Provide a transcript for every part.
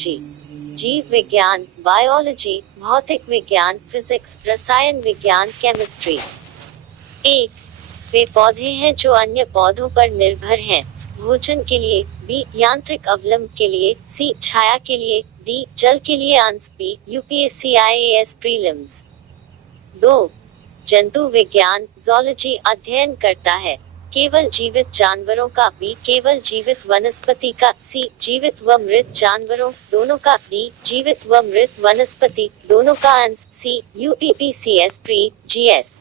Biology, जीव विज्ञान, biology, भौतिक विज्ञान, फिजिक्स, रसायन विज्ञान, केमिस्ट्री। एक, वे पौधे हैं जो अन्य पौधों पर निर्भर हैं, भोजन के लिए, बी, यांत्रिक अवलंब के लिए, सी, छाया के लिए, डी, जल के लिए आंस बी, यूपीएससी आईएएस प्रीलिम्स। 2, जंतु विज्ञान, ज़ूलॉजी अध्ययन करता है, केवल जीवित जानवरों का, बी, केवल जीवित वनस्पति का, सी, जीवित व मृत जानवरों दोनों का, डी, जीवित व मृत वनस्पति दोनों का अंश, सी, यूपीपीसीएस प्री, जीएस।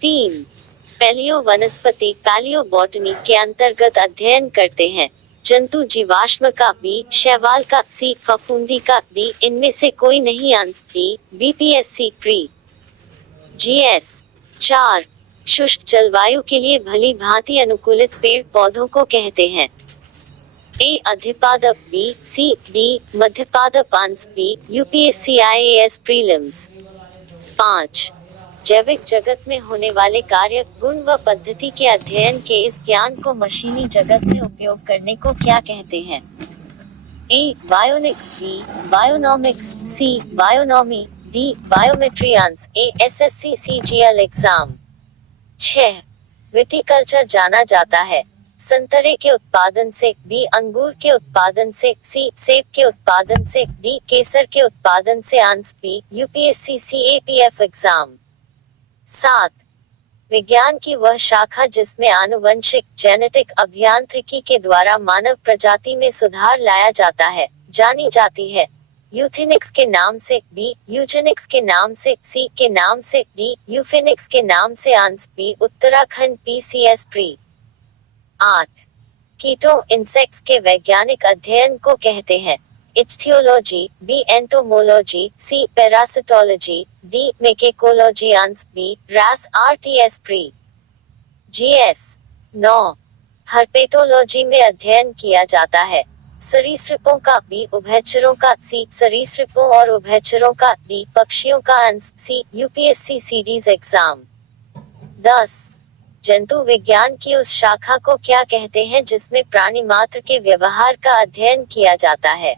3, पैलियो वनस्पति पैलियो बॉटनी के अंतर्गत अध्ययन करते हैं, जंतु जीवाश्म का, बी, शैवाल का, सी, फफूंदी का, डी, इनमें से कोई नहीं अंश, डी, बीपीएससी प्री, जीएस। 4, शुष्क जलवायु के लिए भली भांति अनुकूलित पेड़ पौधों को कहते हैं, ए, अधिपादप, बी, सी, डी, मध्यपादप अंश, बी, यूपीएससी आईएएस प्रीलिम्स। 5, जैविक जगत में होने वाले कार्य, गुण व पद्धति के अध्ययन के इस ज्ञान को मशीनी जगत में उपयोग करने को क्या कहते हैं? ए, बायोनिक्स, बी, बायोनॉमिक्स, सी, बायोनॉमी, डी, बायोमेट्री अंश, ए, एसएससी सीजीएल एग्जाम। 6, विटिकल्चर जाना जाता है, संतरे के उत्पादन से, बी, अंगूर के उत्पादन से, सी, सेब के उत्पादन से, डी, केसर के उत्पादन से अंश, बी, यूपीएससी सीएपीएफ एग्जाम। 7, विज्ञान की वह शाखा जिसमें आनुवंशिक जेनेटिक अभियांत्रिकी के द्वारा मानव प्रजाति में सुधार लाया जाता है, जानी जाती है, यूथेनिक्स के नाम से, बी, यूजेनिक्स के नाम से, सी, के नाम से, डी, यूफेनिक्स के नाम से अंश, बी, उत्तराखंड पीसीएस प्री। 8, कीटों इंसेक्ट्स के वैज्ञानिक अध्ययन को कहते हैं, ichthyology, B, entomology, C, parasitology, D, malacology अंश, B, RAS RTS pre, GS. 9, herpetology में अध्ययन किया जाता है, सरीसृपों का, बी, उभयचरों का, सी, सरीसृपों और उभयचरों का, डी, पक्षियों का अंश, सी, यूपीएससी सीडीज एग्जाम। 10, जंतु विज्ञान की उस शाखा को क्या कहते हैं जिसमें प्राणी मात्र के व्यवहार का अध्ययन किया जाता है?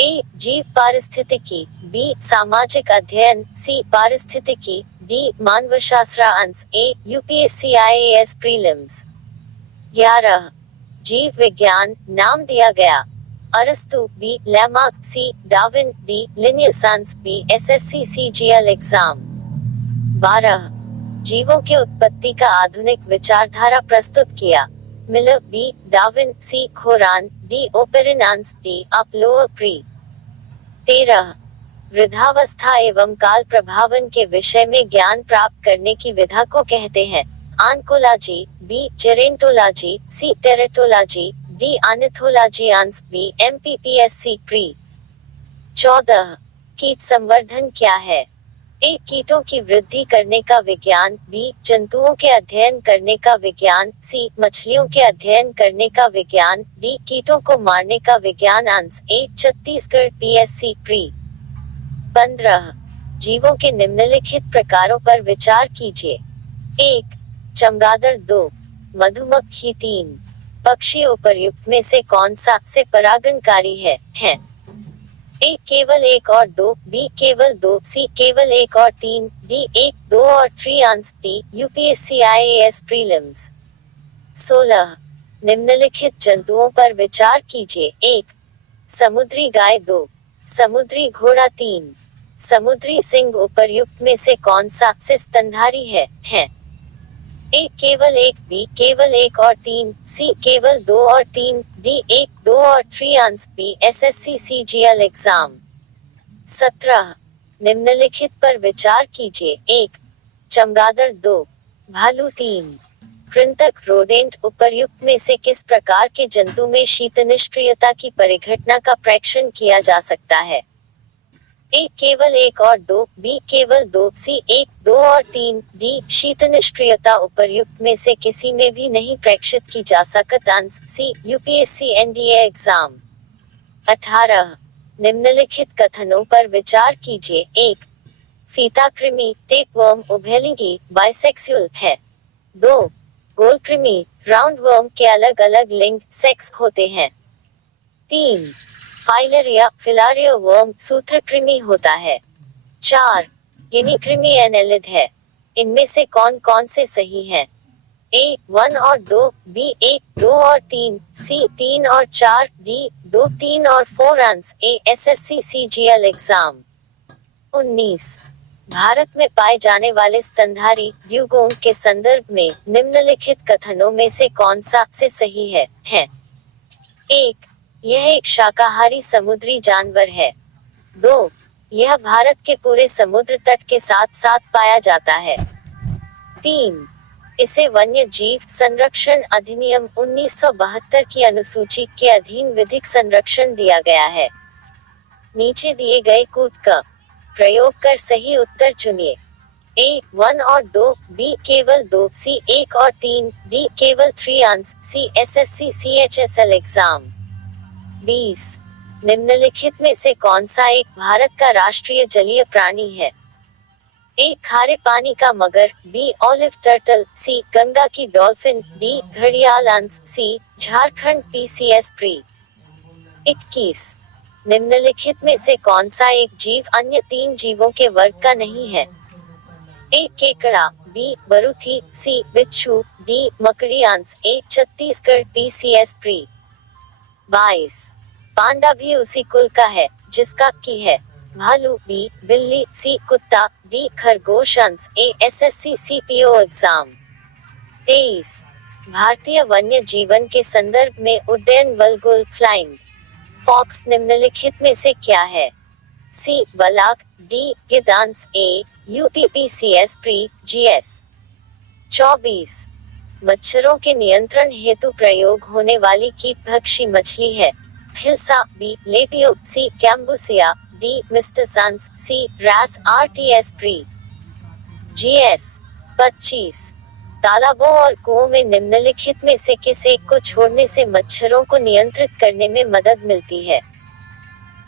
ए, जीव पारिस्थितिकी, बी, सामाजिक अध्ययन, सी, पारिस्थितिकी, डी, मानवशास्त्र अंश, ए, यूपीएससी आईएएस प्रीलिम्स। 11, जीव विज्ञान, नाम दिया गया, अरस्तु, बी, लैमार्क, सी, डार्विन, डी, लिनियस अंश, बी, एसएससी सीजीएल एग्जाम। 12, जीवों के उत्पत्ति का आधुनिक विचारधारा प्रस्तुत किया, मिलर, बी, डार्विन, सी, खोरान, डी, ओपेरिन अंश, डी, अपलोअर प्री। 13, वृद्धावस्था एवं काल प्रभावन के विषय में ज्ञान प्राप्त करने की विधा को कहते हैं, आन्कोलॉजी, बी, जेरेंटोलॉजी, सी, टेरेटोलॉजी, डी, आर्निथोलॉजी अंश, बी, एमपीपीएससी प्री। 14, कीट संवर्धन क्या है? ए, कीटों की वृद्धि करने का विज्ञान, बी, जंतुओं के अध्ययन करने का विज्ञान, सी, मछलियों के अध्ययन करने का विज्ञान, डी, कीटों को मारने का विज्ञान अंश, ए, छत्तीसगढ़ पीएससी प्री। 15, जीवों के निम्नलिखित प्रकारों पर विचार कीजिए। 1, चमगादड़, 2, मधुमक्खी, 3, पक्षी उपर्युक्त में से कौन सा से परागणकारी है? ए, केवल 1 और 2, बी, केवल 2, सी, केवल 1 और 3, डी, 1, 2 और 3 अंश, डी, यूपीएससी आईएएस प्रीलिम्स। 16, निम्नलिखित जंतुओं पर विचार कीजिए। 1, समुद्री गाय, 2, समुद्री घोड़ा, 3, समुद्री सिंह उपर्युक्त में से कौन सा से स्तनधारी है? ए, केवल 1, बी, केवल 1 और 3, सी, केवल 2 और 3, डी, 1, 2 और 3 अंश, बी, एसएससी सीजीएल एग्जाम। 17, निम्नलिखित पर विचार कीजिए। 1, चमगादड़, 2, भालू, 3, कृंतक रोडेंट उपर्युक्त में से किस प्रकार के जंतु में शीत निष्क्रियता की परिघटना का प्रेक्षण किया जा सकता है? ए, केवल 1 और 2, बी, केवल 2, सी, 1, 2 और 3, डी, शीत निष्क्रियता उपर्युक्त में से किसी में भी नहीं प्रेक्षित की जा सकत अंश, सी, यूपीएससी एनडीए एग्जाम। 18, निम्नलिखित कथनों पर विचार कीजिए। 1, फीताकृमि, टेपवर्म उभयलिंगी बाइसेक्सुअल है। 2, गोलकृमि, राउंडवर्म के अलग अलग लिंग सेक्स होते हैं। 3, फाइलेरिया फिलारियो वर्म सूत्रकृमि होता है। 4 गिनी कृमि एनेलिड है। इनमें से कौन कौन से सही हैं? ए 1 और 2, बी 1, 2 और 3, सी 3 और 4, डी 2, 3 और 4 answer A SSC CGL exam. 19 Bharat में पाए जाने वाले स्तनधारी ड्यूगोंग के संदर्भ में निम्नलिखित कथनों में से कौन सा से सही है? 1 यह एक शाकाहारी समुद्री जानवर है। 2 यह भारत के पूरे समुद्र तट के साथ साथ पाया जाता है। 3 इसे वन्य जीव संरक्षण अधिनियम 1972 की अनुसूची के अधीन विधिक संरक्षण दिया गया है। नीचे दिए गए कूट का प्रयोग कर सही उत्तर चुनिए। ए 1 और 2, बी केवल 2, सी 1 और 3, डी केवल 3 answer C SSC CHSL exam. 20 निम्नलिखित में से कौन सा एक भारत का राष्ट्रीय जलीय प्राणी है? ए खारे पानी का मगर, B olive turtle, C Ganga की डॉल्फिन, डी घड़ियाल answer C Jharkhand PCS pre. 21 निम्नलिखित में से कौन सा एक जीव अन्य 3 जीवों के वर्ग का नहीं है? ए केकड़ा, बी बरूथी, सी बिच्छू, डी मकड़ी answer A Chhattisgarh PCS pre. 22 पांडा भी उसी कुल का है जिसका की है भालू, बी बिल्ली, सी कुत्ता, डी खरगोश answer A SSC CPO exam. 23 भारतीय वन्य जीवन के संदर्भ में उड्डयन बल गुल फ्लाइंग फॉक्स निम्नलिखित में से क्या है? सी बलाक, डी गिद्ध answer A UPPCS pre GS. 24 मच्छरों के नियंत्रण हेतु प्रयोग होने वाली कीटभक्षी मछली है हिल्सा, बी लेपियो, सी कैम्बुसिया, डी मिस्टर सांस, सी रैस आरटीएस प्री जीएस। 25 तालाबों और कुओं में निम्नलिखित में से किस एक को छोड़ने से मच्छरों को नियंत्रित करने में मदद मिलती है?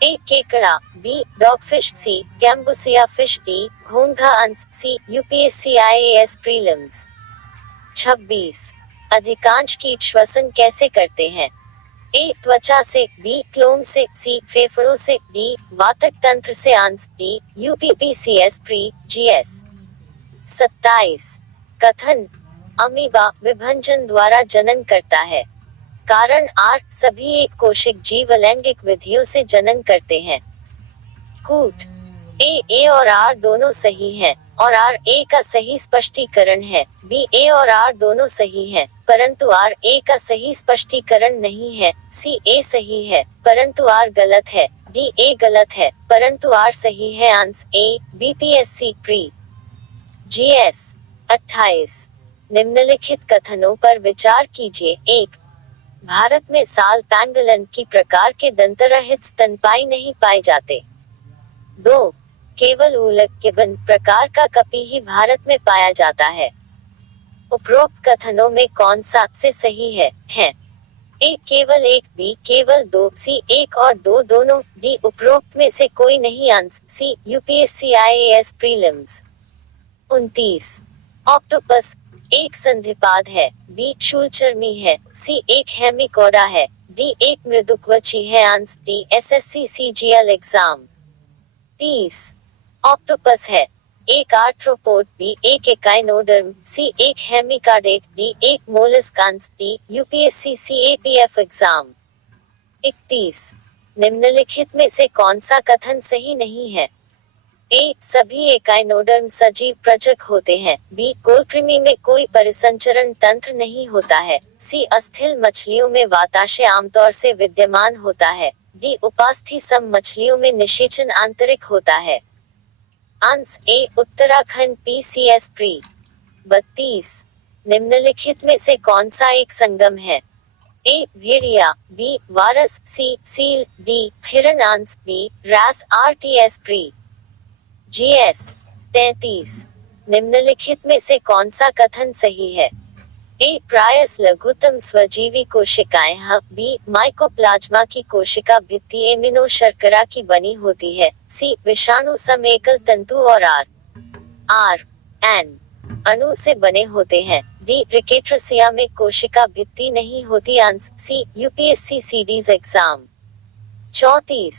ए केकड़ा, B dogfish, C gambusia fish, D घोंघा answer C UPSC IAS prelims. 26 अधिकांश कीट श्वसन कैसे करते हैं? ए त्वचा से, बी क्लोम से, सी फेफड़ों से, डी वातक तंत्र से answer D UPPCS pre GS. 27 कथन अमीबा विभंजन द्वारा जनन करता है। कारण आर सभी एक कोशिक जीव अलैंगिक विधियों से जनन करते हैं। कूट ए और आर दोनों सही हैं और आर ए का सही स्पष्टीकरण है। बी ए और आर दोनों सही हैं परंतु आर ए का सही स्पष्टीकरण नहीं है। सी ए सही है परंतु आर गलत है। डी ए गलत है परंतु आर सही है answer A BPSC pre GS. 28 निम्नलिखित कथनों पर विचार कीजिए। 1 भारत में साल पैंगोलिन की प्रकार के दंतरहित स्तनपायी नहीं पाए जाते। 2 केवल ऊलक गिबन प्रकार का कपी ही भारत में पाया जाता है। उपरोक्त कथनों में कौन सा से सही है? ए केवल 1, बी केवल 2, सी 1 और 2 दोनों, डी उपरोक्त में से कोई नहीं answer C UPSC IAS prelims. 29 octopus एक संधिपाद है, बी शूलचर्मी है, सी एक हेमिकोडा है, डी एक मृदुकवची है answer D SSC CGL exam. 30 octopus है, एक आर्थ्रोपोड, बी एक एकाइनोडर्म, सी एक हेमिकाडेट, डी एक mollusc answer D UPSC CAPF exam. 31 निम्नलिखित में से कौन सा कथन सही नहीं है? ए सभी एकाइनोडर्म सजीव प्रजक होते हैं, बी गोलकृमि में कोई परिसंचरण तंत्र नहीं होता है, सी अस्थिल मछलियों में वाताशय आमतौर से विद्यमान होता है, डी उपास्थि सम मछलियों में निषेचन आंतरिक होता है। Answer A Uttarakhand PCS pre. 32 निम्नलिखित में से कौन सा एक संगम है? ए भेड़िया, B walrus, C seal, D हिरन answer B RAS RTS pre GS. 33 निम्नलिखित में से कौन सा कथन सही है? ए प्रायस लघुतम स्वजीवी कोशिकाएं ह, बी माइकोप्लाज्मा की कोशिका भित्ति एमिनो शर्करा की बनी होती है, सी विषाणु सम एकल तंतु और आर एन अणु से बने होते हैं, डी रिकेट्रोसिया में कोशिका भित्ति नहीं होती answer C UPSC CDS exam. 34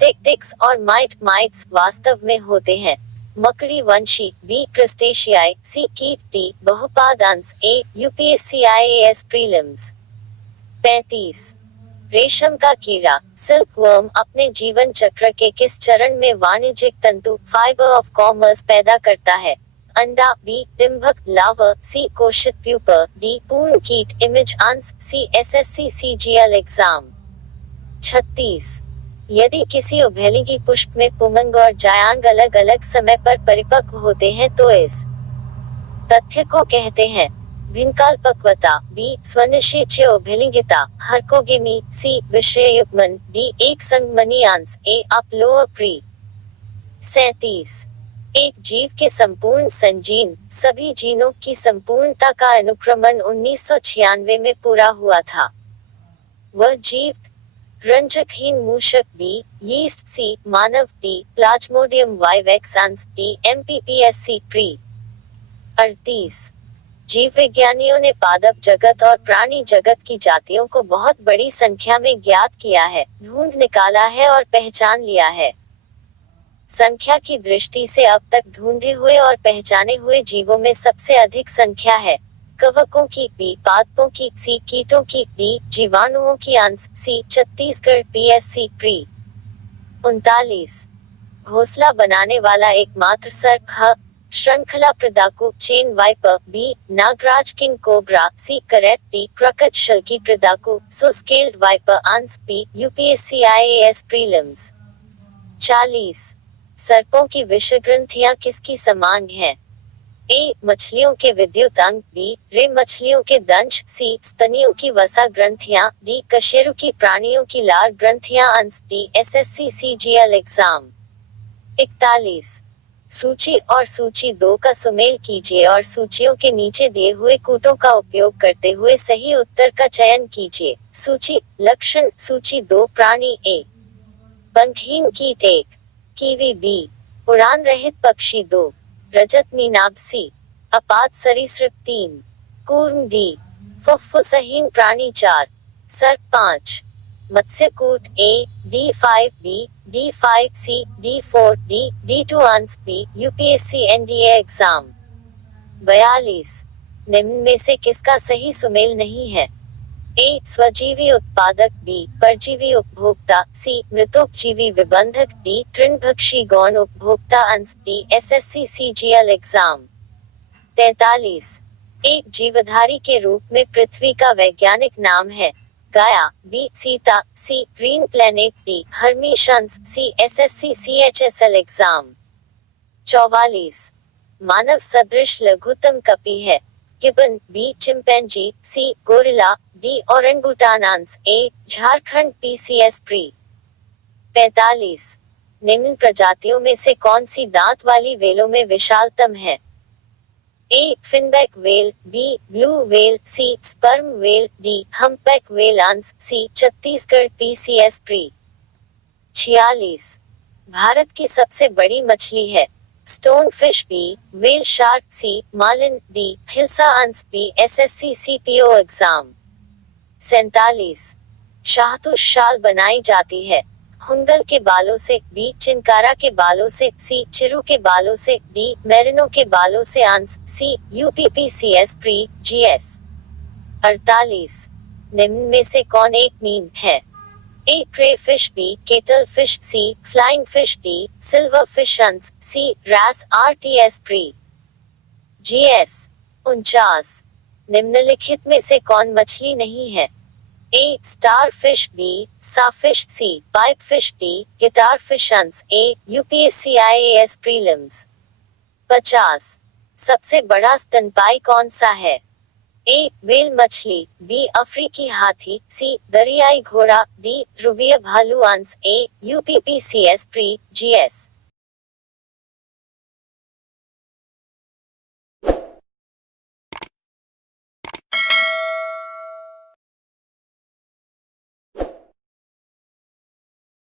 ticks और माइट्स वास्तव में होते हैं। मकड़ी वंशी, बी क्रस्टेशियाई, सी कीट, डी बहुपादांश, ए यूपीएससी आईएएस प्रीलिम्स। 35 रेशम का कीड़ा, सिल्क वर्म, अपने जीवन चक्र के किस चरण में वाणिज्यिक तंतु, फाइबर ऑफ कॉमर्स पैदा करता है? अंडा, बी डिंभक, लार्वा, सी कोशित प्यूपर, डी पूर्ण कीट, इमेज अंश, सी एसएससी सीजीएल एग्जाम। 36 यदि किसी उभयलिंगी पुष्प में पुमंग और जायांग अलग अलग समय पर परिपक्व होते हैं तो इस तथ्य को कहते हैं भिन्नकालपक्वता, बी स्वनिषेच्य उभयलिंगिता, हर्कोगेमी, सी विषययुग्मन, डी एक संगमनी अंश, ए अपलोअ प्री। 37 एक जीव के संपूर्ण संजीन, सभी जीनों की संपूर्णता का अनुक्रमण 1996 में पूरा हुआ था। वह जीव रंजकहीन मूषक, बी यीस्ट, सी मानव, डी प्लाज्मोडियम वाइवेक्स अंश, डी एमपीपीएससी प्री। 38 जीव विज्ञानियों ने पादप जगत और प्राणी जगत की जातियों को बहुत बड़ी संख्या में ज्ञात किया है, ढूंढ निकाला है और पहचान लिया है। संख्या की दृष्टि से अब तक ढूंढे हुए और पहचाने हुए जीवों में सबसे अधिक संख्या है कवकों की, बी पादपों की, सी कीटों की, डी जीवाणुओं की अंश, सी छत्तीसगढ़ पीएससी प्री। 39 घोंसला बनाने वाला एकमात्र सर्प, ह श्रृंखला प्रदाकु, चेन वाइपर, बी नागराज king cobra, C krait, D क्रकट शल्की प्रदाकु, सो स्केल्ड वाइपर अंश, बी यूपीएससी आईएएस प्रीलिम्स। 40 सर्पों की विषग्रंथियां किसकी समान हैं? ए मछलियों के विद्युत अंग, बी रे मछलियों के दंश, सी स्तनियों की वसा ग्रंथियां, डी कशेरुकी प्राणियों की लार ग्रंथियां अंश, डी एसएससी सीजीएल एग्जाम। 41 सूची और सूची 2 का सुमेल कीजिए और सूचियों के नीचे दिए हुए कूटों का उपयोग करते हुए सही उत्तर का चयन कीजिए। सूची लक्षण, सूची 2 प्राणी, ए पंखहीन कीट, 1 कीवी, बी उड़ान रहित पक्षी, 2 रजत मीनाब, सी अपात सरीसृप, 3 कूर्म, डी फुफ्फुसहीन प्राणी, 4 सर्प, 5 मत्स्यकूट, ए D5, बी D5, सी D4, डी D2 अंश, बी यूपीएससी एनडीए एग्जाम। 42 निम्न में से किसका सही सुमेल नहीं है? ए स्वजीवी उत्पादक, बी परजीवी उपभोक्ता, सी मृतोपजीवी विबंधक, डी तृणभक्षी गौण उपभोक्ता अंश, डी एसएससी सीजीएल एग्जाम। 43 एक जीवधारी के रूप में पृथ्वी का वैज्ञानिक नाम है? गाया, बी सीता, सी ग्रीन प्लेनेट, डी हर्मीशंस, सी एसएससी सीएचएसएल एग्जाम। 44 मानव सदृश लघुतम कपी है? गिबन, बी चिंपैंजी, सी गोरिल्ला, डी ओरेंगुटान अंश, ए झारखंड पीसीएस प्री। 45 निम्न प्रजातियों में से कौन सी दांत वाली वेलों में विशालतम है? A finback whale, B blue whale, C sperm whale, D humpback whale अंश, सी छत्तीसगढ़ पीसीएस प्री। 46 भारत की सबसे बड़ी मछली है? Stonefish, B whale shark, C marlin, D hilsa अंश, B SSC CPO exam. 47 shahtoosh शाल बनाई जाती है? हुंगल के बालों से, बी चिनकारा के बालों से, सी चिरू के बालों से, डी मेरिनो के बालों से अंश, सी यूपीपीसीएस प्री जीएस। 48 निम्न में से कौन एक मीन है? A crayfish, B cuttlefish, C flying fish, D silverfish अंश, C RAS RTS pre GS. 49 निम्नलिखित में से कौन मछली नहीं है? A starfish, B sawfish, C pipefish, D guitarfish अंश, ए यूपीएससी आईएएस प्रीलिम्स। 50 सबसे बड़ा स्तनपायी कौन सा है? ए व्हेल मछली, बी अफ्रीकी हाथी, सी दरियाई घोड़ा, डी ध्रुवीय भालू अंश, ए यूपीपीसीएस प्री जीएस।